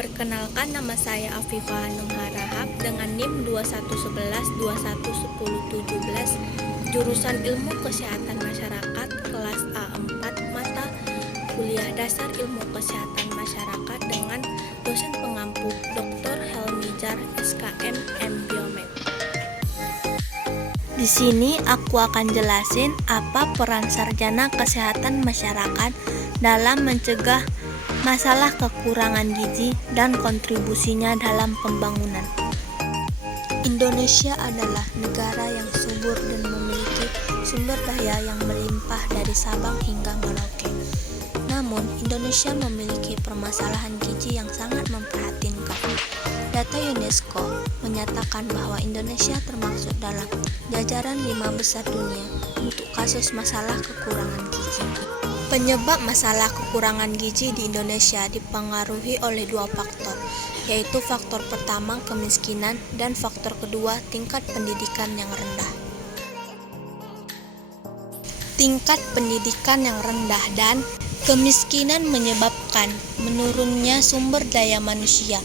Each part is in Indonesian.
Perkenalkan, nama saya Afifah Hanum Harahap dengan NIM 2111-211017, jurusan Ilmu Kesehatan Masyarakat, kelas A4, mata kuliah Dasar Ilmu Kesehatan Masyarakat dengan dosen pengampu Dr. Helmijar, SKM, M.Biomed. Di sini aku akan jelasin apa peran sarjana kesehatan masyarakat dalam mencegah masalah kekurangan gizi dan kontribusinya dalam pembangunan. Indonesia adalah negara yang subur dan memiliki sumber daya yang melimpah dari Sabang hingga Merauke. Namun, Indonesia memiliki permasalahan gizi yang sangat memprihatinkan. Data UNESCO menyatakan bahwa Indonesia termasuk dalam jajaran 5 besar dunia untuk kasus masalah kekurangan gizi. Penyebab masalah kekurangan gizi di Indonesia dipengaruhi oleh dua faktor, yaitu faktor pertama kemiskinan dan faktor kedua tingkat pendidikan yang rendah. Tingkat pendidikan yang rendah dan kemiskinan menyebabkan menurunnya sumber daya manusia.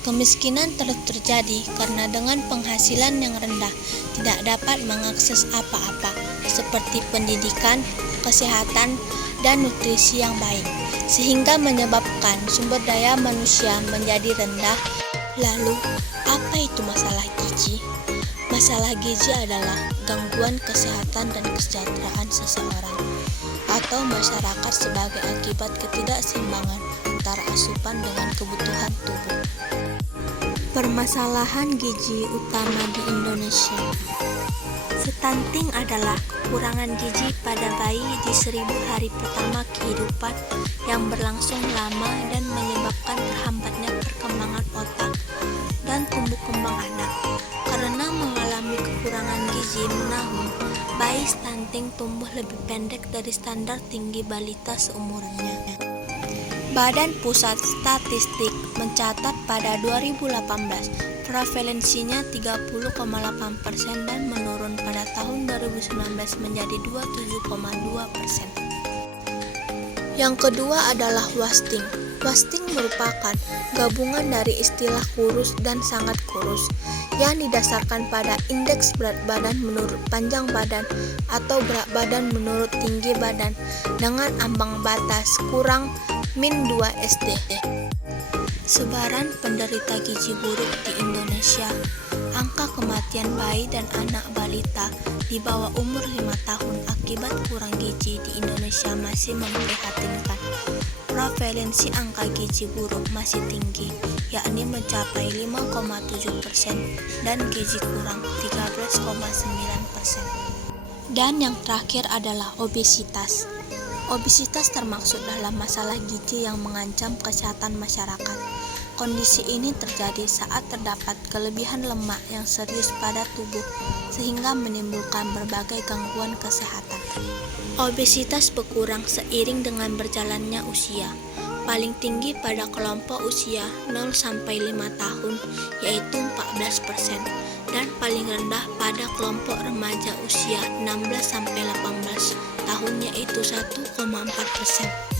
Kemiskinan terus terjadi karena dengan penghasilan yang rendah tidak dapat mengakses apa-apa seperti pendidikan, kesehatan, dan nutrisi yang baik, sehingga menyebabkan sumber daya manusia menjadi rendah. Lalu, apa itu masalah gizi? Masalah gizi adalah gangguan kesehatan dan kesejahteraan seseorang atau masyarakat sebagai akibat ketidakseimbangan antara asupan dengan kebutuhan tubuh. Permasalahan gizi utama di Indonesia. Stunting adalah kekurangan gizi pada bayi di 1000 hari pertama kehidupan yang berlangsung lama dan menyebabkan terhambatnya perkembangan otak dan tumbuh kembang anak. Karena mengalami kekurangan gizi menahun, bayi stunting tumbuh lebih pendek dari standar tinggi balita seumurannya. Badan Pusat Statistik mencatat pada 2018 prevalensinya 30,8% dan menurun pada tahun 2019 menjadi 27,2%. Yang kedua adalah wasting. Wasting merupakan gabungan dari istilah kurus dan sangat kurus yang didasarkan pada indeks berat badan menurut panjang badan atau berat badan menurut tinggi badan dengan ambang batas kurang min 2 SD. Sebaran penderita gizi buruk di Indonesia. Angka kematian bayi dan anak balita di bawah umur 5 tahun akibat kurang gizi di Indonesia masih memprihatinkan. Prevalensi angka gizi buruk masih tinggi, yakni mencapai 5,7% dan gizi kurang 13,9%. Dan yang terakhir adalah obesitas. Obesitas termasuk dalam masalah gizi yang mengancam kesehatan masyarakat. Kondisi ini terjadi saat terdapat kelebihan lemak yang serius pada tubuh sehingga menimbulkan berbagai gangguan kesehatan. Obesitas berkurang seiring dengan berjalannya usia. Paling tinggi pada kelompok usia 0-5 tahun yaitu 14% dan paling rendah pada kelompok remaja usia 16-18 tahun yaitu 1,4%.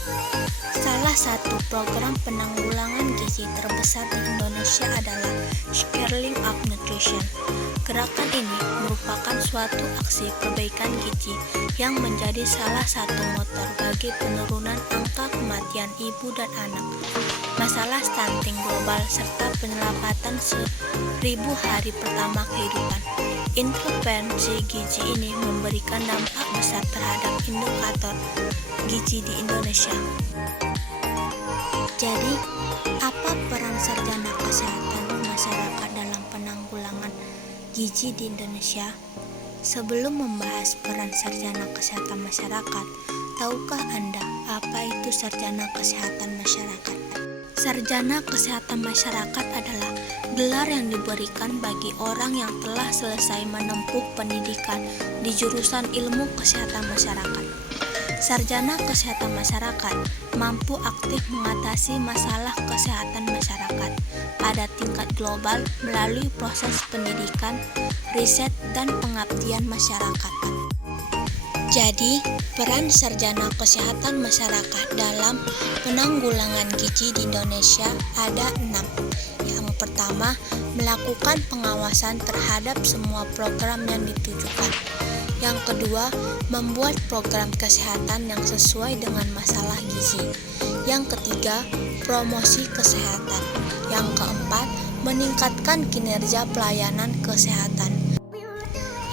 Salah satu program penanggulangan gizi terbesar di Indonesia adalah Scaling Up Nutrition. Gerakan ini merupakan suatu aksi perbaikan gizi yang menjadi salah satu motor bagi penurunan angka kematian ibu dan anak, masalah stunting global, serta penyelamatan 1000 hari pertama kehidupan. Intervensi gizi ini memberikan dampak besar terhadap indikator gizi di Indonesia. Jadi, apa peran sarjana kesehatan masyarakat dalam penanggulangan gizi di Indonesia? Sebelum membahas peran sarjana kesehatan masyarakat, tahukah Anda apa itu sarjana kesehatan masyarakat? Sarjana kesehatan masyarakat adalah gelar yang diberikan bagi orang yang telah selesai menempuh pendidikan di jurusan ilmu kesehatan masyarakat. Sarjana kesehatan masyarakat mampu aktif mengatasi masalah kesehatan masyarakat pada tingkat global melalui proses pendidikan, riset, dan pengabdian masyarakat. Jadi, Peran sarjana kesehatan masyarakat dalam penanggulangan gizi di Indonesia ada 6. Yang pertama, melakukan pengawasan terhadap semua program yang ditujukan. Yang kedua, membuat program kesehatan yang sesuai dengan masalah gizi. Yang ketiga, promosi kesehatan. Yang keempat, meningkatkan kinerja pelayanan kesehatan.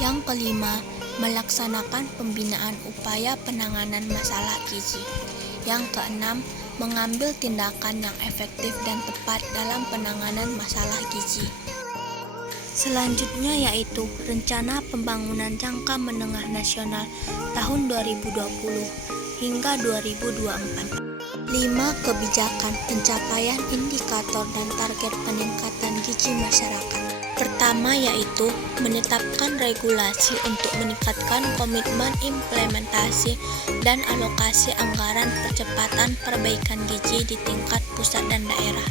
Yang kelima, melaksanakan pembinaan upaya penanganan masalah gizi. Yang keenam, mengambil tindakan yang efektif dan tepat dalam penanganan masalah gizi. Selanjutnya yaitu Rencana Pembangunan Jangka Menengah Nasional tahun 2020 hingga 2024. 5 kebijakan pencapaian indikator dan target peningkatan gizi masyarakat. Pertama yaitu menetapkan regulasi untuk meningkatkan komitmen implementasi dan alokasi anggaran percepatan perbaikan gizi di tingkat pusat dan daerah.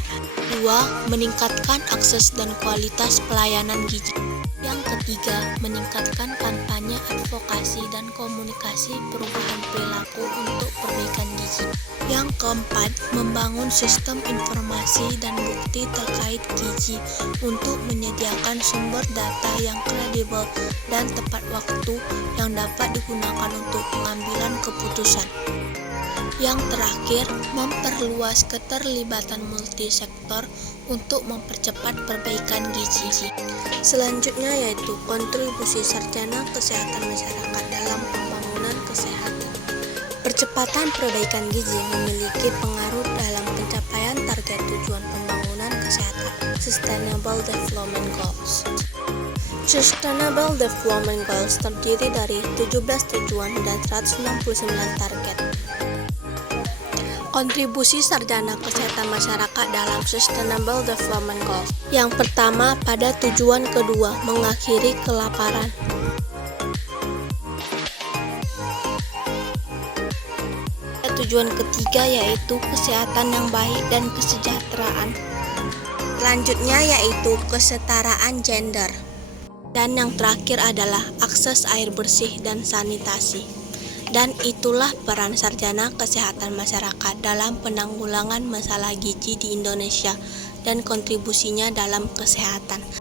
2. Meningkatkan akses dan kualitas pelayanan gizi. Yang ketiga, meningkatkan kampanye advokasi dan komunikasi perubahan perilaku untuk perbaikan gizi. Yang keempat, membangun sistem informasi dan bukti terkait gizi untuk menyediakan sumber data yang kredibel dan tepat waktu yang dapat digunakan untuk pengambilan keputusan. Yang terakhir, memperluas keterlibatan multisektor untuk mempercepat perbaikan gizi. Selanjutnya yaitu kontribusi sarjana kesehatan masyarakat dalam pembangunan kesehatan. Percepatan perbaikan gizi memiliki pengaruh dalam pencapaian target tujuan pembangunan kesehatan Sustainable Development Goals. Sustainable Development Goals terdiri dari 17 tujuan dan 169 target. Kontribusi sarjana kesehatan masyarakat dalam Sustainable Development Goals. Yang pertama, pada tujuan kedua, mengakhiri kelaparan. Tujuan ketiga yaitu kesehatan yang baik dan kesejahteraan. Selanjutnya yaitu kesetaraan gender. Dan yang terakhir adalah akses air bersih dan sanitasi. Dan itulah peran sarjana kesehatan masyarakat dalam penanggulangan masalah gizi di Indonesia dan kontribusinya dalam kesehatan.